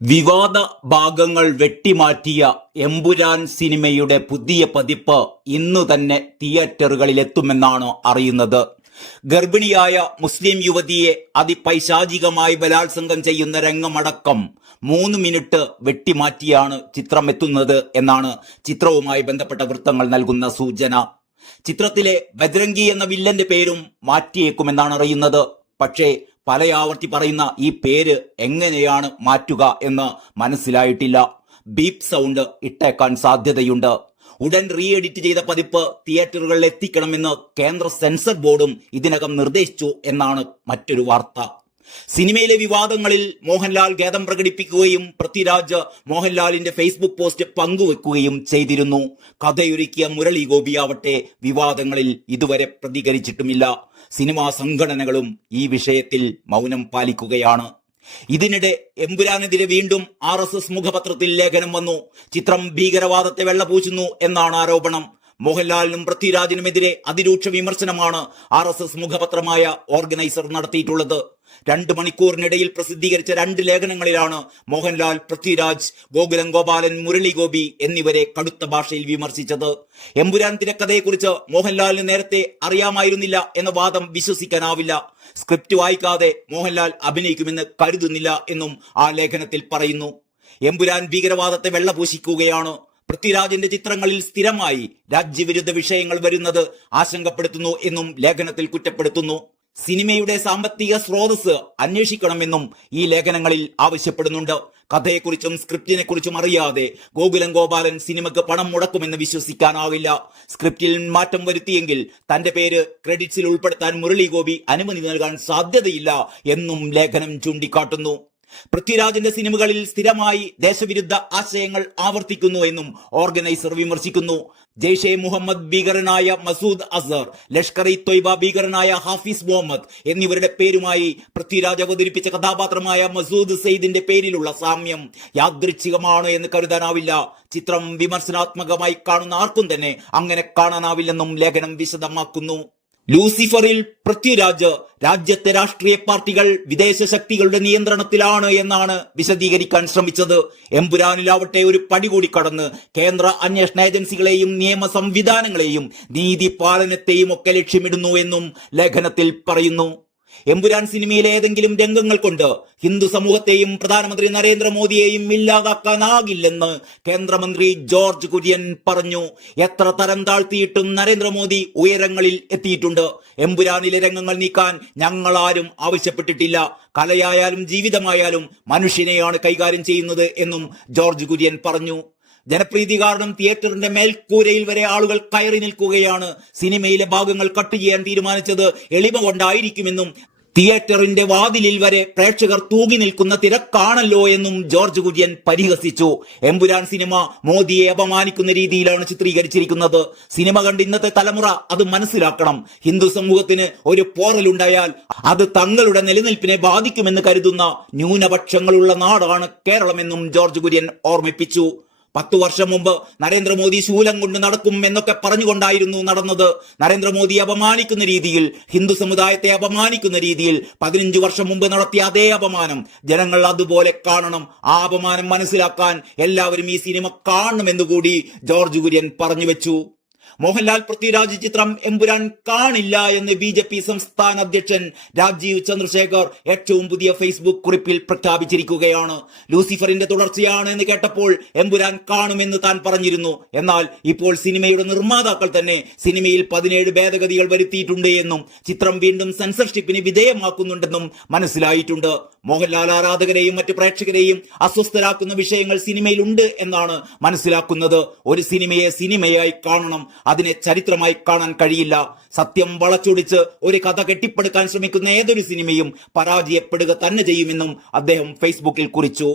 വിവാദ ഭാഗങ്ങൾ വെട്ടിമാറ്റിയ എമ്പുരാൻ സിനിമയുടെ പുതിയ പതിപ്പ് ഇന്ന് തന്നെ തിയേറ്ററുകളിലെത്തുമെന്നാണ് അറിയുന്നത്. ഗർഭിണിയായ മുസ്ലിം യുവതിയെ അതിപൈശാചികമായി ബലാത്സംഗം ചെയ്യുന്ന രംഗമടക്കം 3 മിനിറ്റ് വെട്ടിമാറ്റിയാണ് ചിത്രം എത്തുന്നത് എന്നാണ് ചിത്രവുമായി ബന്ധപ്പെട്ട വൃത്തങ്ങൾ നൽകുന്ന സൂചന. ചിത്രത്തിലെ ബജ്രംഗി എന്ന വില്ലന്റെ പേരും മാറ്റിയേക്കുമെന്നാണ് അറിയുന്നത്. പക്ഷേ പലയാവർത്തി പറയുന്ന ഈ പേര് എങ്ങനെയാണ് മാറ്റുക എന്ന് മനസ്സിലായിട്ടില്ല. ബീപ്പ് സൗണ്ട് ഇട്ടേക്കാൻ സാധ്യതയുണ്ട്. ഉടൻ റീ എഡിറ്റ് ചെയ്ത പതിപ്പ് തിയേറ്ററുകളിൽ എത്തിക്കണമെന്ന് കേന്ദ്ര സെൻസർ ബോർഡും ഇതിനകം നിർദ്ദേശിച്ചു എന്നാണ് മറ്റൊരു വാർത്ത. സിനിമയിലെ വിവാദങ്ങളിൽ മോഹൻലാൽ ഖേദം പ്രകടിപ്പിക്കുകയും പൃഥ്വിരാജ് മോഹൻലാലിന്റെ ഫേസ്ബുക്ക് പോസ്റ്റ് പങ്കുവെക്കുകയും ചെയ്തിരുന്നു. കഥയൊരുക്കിയ മുരളി ഗോപിയാവട്ടെ വിവാദങ്ങളിൽ ഇതുവരെ പ്രതികരിച്ചിട്ടുമില്ല. സിനിമാ സംഘടനകളും ഈ വിഷയത്തിൽ മൗനം പാലിക്കുകയാണ്. ഇതിനിടെ എമ്പുരാനെതിരെ വീണ്ടും RSS മുഖപത്രത്തിൽ ലേഖനം വന്നു. ചിത്രം ഭീകരവാദത്തെ വെള്ളപൂശുന്നു എന്നാണ് ആരോപണം. മോഹൻലാലിനും പൃഥ്വിരാജിനുമെതിരെ അതിരൂക്ഷ വിമർശനമാണ് RSS മുഖപത്രമായ ഓർഗനൈസർ നടത്തിയിട്ടുള്ളത്. 2 മണിക്കൂറിനിടയിൽ പ്രസിദ്ധീകരിച്ച 2 ലേഖനങ്ങളിലാണ് മോഹൻലാൽ, പൃഥ്വിരാജ്, ഗോകുലം ഗോപാലൻ, മുരളി ഗോപി എന്നിവരെ കടുത്ത ഭാഷയിൽ വിമർശിച്ചത്. എമ്പുരാൻ തിരക്കഥയെക്കുറിച്ച് മോഹൻലാലിന് നേരത്തെ അറിയാമായിരുന്നില്ല എന്ന വാദം വിശ്വസിക്കാനാവില്ല. സ്ക്രിപ്റ്റ് വായിക്കാതെ മോഹൻലാൽ അഭിനയിക്കുമെന്ന് കരുതുന്നില്ല എന്നും ആ ലേഖനത്തിൽ പറയുന്നു. എമ്പുരാൻ ഭീകരവാദത്തെ വെള്ളപൂശിക്കുകയാണ്. പൃഥ്വിരാജിന്റെ ചിത്രങ്ങളിൽ സ്ഥിരമായി രാജ്യവിരുദ്ധ വിഷയങ്ങൾ വരുന്നത് ആശങ്കപ്പെടുത്തുന്നു എന്നും ലേഖനത്തിൽ കുറ്റപ്പെടുത്തുന്നു. സിനിമയുടെ സാമ്പത്തിക സ്രോതസ് അന്വേഷിക്കണമെന്നും ഈ ലേഖനങ്ങളിൽ ആവശ്യപ്പെടുന്നുണ്ട്. കഥയെക്കുറിച്ചും സ്ക്രിപ്റ്റിനെ കുറിച്ചും അറിയാതെ ഗോകുലം ഗോപാലൻ സിനിമയ്ക്ക് പണം മുടക്കുമെന്ന് വിശ്വസിക്കാനാവില്ല. സ്ക്രിപ്റ്റിൽ മാറ്റം വരുത്തിയെങ്കിൽ തന്റെ പേര് ക്രെഡിറ്റ്സിൽ ഉൾപ്പെടുത്താൻ മുരളി ഗോപി അനുമതി നൽകാൻ സാധ്യതയില്ല എന്നും ലേഖനം ചൂണ്ടിക്കാട്ടുന്നു. പൃഥ്വിരാജിന്റെ സിനിമകളിൽ സ്ഥിരമായി ദേശവിരുദ്ധ ആശയങ്ങൾ ആവർത്തിക്കുന്നു എന്നും ഓർഗനൈസർ വിമർശിക്കുന്നു. ജെയ്ഷെ മുഹമ്മദ് ഭീകരനായ മസൂദ് അസർ, ലഷ്കർ ഇ തൊയ്ബ ഭീകരനായ ഹാഫിസ് മുഹമ്മദ് എന്നിവരുടെ പേരുമായി പൃഥ്വിരാജ് അവതരിപ്പിച്ച കഥാപാത്രമായ മസൂദ് സെയ്ദിന്റെ പേരിലുള്ള സാമ്യം യാദൃച്ഛികമാണ് എന്ന് കരുതാനാവില്ല. ചിത്രം വിമർശനാത്മകമായി കാണുന്ന ആർക്കും തന്നെ അങ്ങനെ കാണാനാവില്ലെന്നും ലേഖനം വിശദമാക്കുന്നു. ലൂസിഫറിൽ പൃഥ്വിരാജ് രാജ്യത്തെ രാഷ്ട്രീയ പാർട്ടികൾ വിദേശ ശക്തികളുടെ നിയന്ത്രണത്തിലാണ് എന്നാണ് വിശദീകരിക്കാൻ ശ്രമിച്ചത്. എമ്പുരാനിലാവട്ടെ ഒരു പടി കൂടി കടന്ന് കേന്ദ്ര അന്വേഷണ ഏജൻസികളെയും നിയമ സംവിധാനങ്ങളെയും നീതി പാലനത്തെയും ഒക്കെ ലക്ഷ്യമിടുന്നു എന്നും ലേഖനത്തിൽ പറയുന്നു. എമ്പുരാൻ സിനിമയിലെ ഏതെങ്കിലും രംഗങ്ങൾ കൊണ്ട് ഹിന്ദു സമൂഹത്തെയും പ്രധാനമന്ത്രി നരേന്ദ്രമോദിയെയും ഇല്ലാതാക്കാനാകില്ലെന്ന് കേന്ദ്രമന്ത്രി ജോർജ് കുര്യൻ പറഞ്ഞു. എത്ര തരം താഴ്ത്തിയിട്ടും നരേന്ദ്രമോദി ഉയരങ്ങളിൽ എത്തിയിട്ടുണ്ട്. എമ്പുരാനിലെ രംഗങ്ങൾ നീക്കാൻ ഞങ്ങളാരും ആവശ്യപ്പെട്ടിട്ടില്ല. കലയായാലും ജീവിതമായാലും മനുഷ്യനെയാണ് കൈകാര്യം ചെയ്യുന്നത് എന്നും ജോർജ് കുര്യൻ പറഞ്ഞു. ജനപ്രീതി കാരണം തിയേറ്ററിന്റെ മേൽക്കൂരയിൽ വരെ ആളുകൾ കയറി നിൽക്കുകയാണ്. സിനിമയിലെ ഭാഗങ്ങൾ കട്ട് ചെയ്യാൻ തീരുമാനിച്ചത് എളിമ കൊണ്ടായിരിക്കുമെന്നും തിയേറ്ററിന്റെ വാതിലിൽ വരെ പ്രേക്ഷകർ തൂങ്ങി നിൽക്കുന്ന തിരക്കാണല്ലോ എന്നും ജോർജ് കുര്യൻ പരിഹസിച്ചു. എമ്പുരാൻ സിനിമ മോദിയെ അപമാനിക്കുന്ന രീതിയിലാണ് ചിത്രീകരിച്ചിരിക്കുന്നത്. സിനിമ കണ്ട് ഇന്നത്തെ തലമുറ അത് മനസ്സിലാക്കണം. ഹിന്ദു സമൂഹത്തിന് ഒരു പോറലുണ്ടായാൽ അത് തങ്ങളുടെ നിലനിൽപ്പിനെ ബാധിക്കുമെന്ന് കരുതുന്ന ന്യൂനപക്ഷങ്ങളുള്ള നാടാണ് കേരളമെന്നും ജോർജ് കുര്യൻ ഓർമ്മിപ്പിച്ചു. 10 വർഷം മുമ്പ് നരേന്ദ്രമോദി ശൂലം കൊണ്ട് നടക്കും എന്നൊക്കെ പറഞ്ഞുകൊണ്ടായിരുന്നു നടന്നത്. നരേന്ദ്രമോദിയെ അപമാനിക്കുന്ന രീതിയിൽ, ഹിന്ദു സമുദായത്തെ അപമാനിക്കുന്ന രീതിയിൽ 15 വർഷം മുമ്പ് നടത്തിയ അതേ അപമാനം ജനങ്ങൾ അതുപോലെ കാണണം. ആ അപമാനം മനസ്സിലാക്കാൻ എല്ലാവരും ഈ സിനിമ കാണണമെന്നുകൂടി ജോർജ് കുര്യൻ പറഞ്ഞു വെച്ചു. മോഹൻലാൽ പൃഥ്വിരാജ് ചിത്രം എമ്പുരാൻ കാണില്ല എന്ന് BJP സംസ്ഥാന അധ്യക്ഷൻ രാജീവ് ചന്ദ്രശേഖർ ഏറ്റവും പുതിയ ഫേസ്ബുക്ക് കുറിപ്പിൽ പ്രഖ്യാപിച്ചിരിക്കുകയാണ്. ലൂസിഫറിന്റെ തുടർച്ചയാണ് എന്ന് കേട്ടപ്പോൾ എമ്പുരാൻ കാണുമെന്ന് താൻ പറഞ്ഞിരുന്നു. എന്നാൽ ഇപ്പോൾ സിനിമയുടെ നിർമ്മാതാക്കൾ തന്നെ സിനിമയിൽ 17 ഭേദഗതികൾ വരുത്തിയിട്ടുണ്ട് എന്നും ചിത്രം വീണ്ടും സെൻസർഷിപ്പിന് വിധേയമാക്കുന്നുണ്ടെന്നും മനസ്സിലായിട്ടുണ്ട്. മോഹൻലാൽ ആരാധകരെയും മറ്റു പ്രേക്ഷകരെയും അസ്വസ്ഥരാക്കുന്ന വിഷയങ്ങൾ സിനിമയിലുണ്ട് എന്നാണ് മനസ്സിലാക്കുന്നത്. ഒരു സിനിമയെ സിനിമയായി കാണണം, അതിനെ ചരിത്രമായി കാണാൻ കഴിയില്ല. സത്യം വളച്ചൊടിച്ച് ഒരു കഥ കെട്ടിപ്പടുക്കാൻ ശ്രമിക്കുന്ന ഏതൊരു സിനിമയും പരാജയപ്പെടുക തന്നെ ചെയ്യുമെന്നും അദ്ദേഹം ഫേസ്ബുക്കിൽ കുറിച്ചു.